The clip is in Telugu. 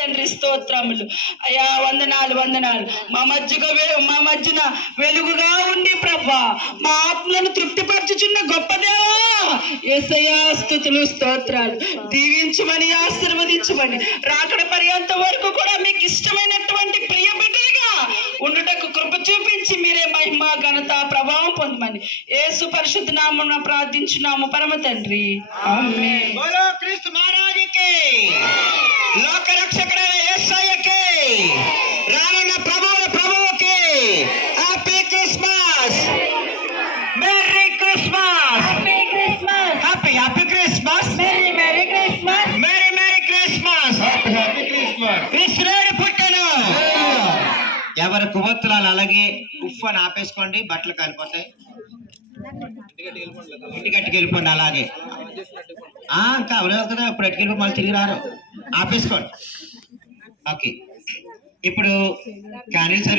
తండ్రి, స్తోత్రములు అయా. వందనాలు వందనాలు. మా మధ్యన వెలుగుగా ఉండి ప్రభా మా ఆత్మను తృప్తిపరచుచున్న గొప్ప దేవా యేసయ్యా, స్తుతులు స్తోత్రాలు. దీవించమని, ఆశీర్వదించమని, రాకడ పర్యంత వరకు కూడా మీకు ఇష్టమైనటువంటి ప్రియ బిడ్డలుగా ఉండుటకు కృప చూపించి మీరే మహిమ, ఘనత, ప్రభావం పొందమని యేసు పరిశుద్ధ నామమున ప్రార్థించున్నాము పరమ తండ్రి, ఆమేన్. బోలో క్రీస్తు మహారాజుకి, లోక రక్షకుడైన యేసయ్యకి, రానున్న ప్రభువుకి happy Christmas, merry Christmas, happy happy Christmas, merry Christmas, merry Christmas, happy Christmas. కృష్ణుడు పుట్టెను. ఎవరి కువత్తులాలు అలాగే ఉఫ్ అని ఆపేసుకోండి, బట్టలు కాలిపోతాయి. ఇంటికి వెళ్ళిపోండి అలాగే. ఇంకా అవలేదు కదా, ఇప్పుడు ఎట్టుకెళ్ళిపో, మళ్ళీ తిరిగి రారు. ఆపేసుకోండి. ఓకే, ఇప్పుడు క్యానిల్ సరే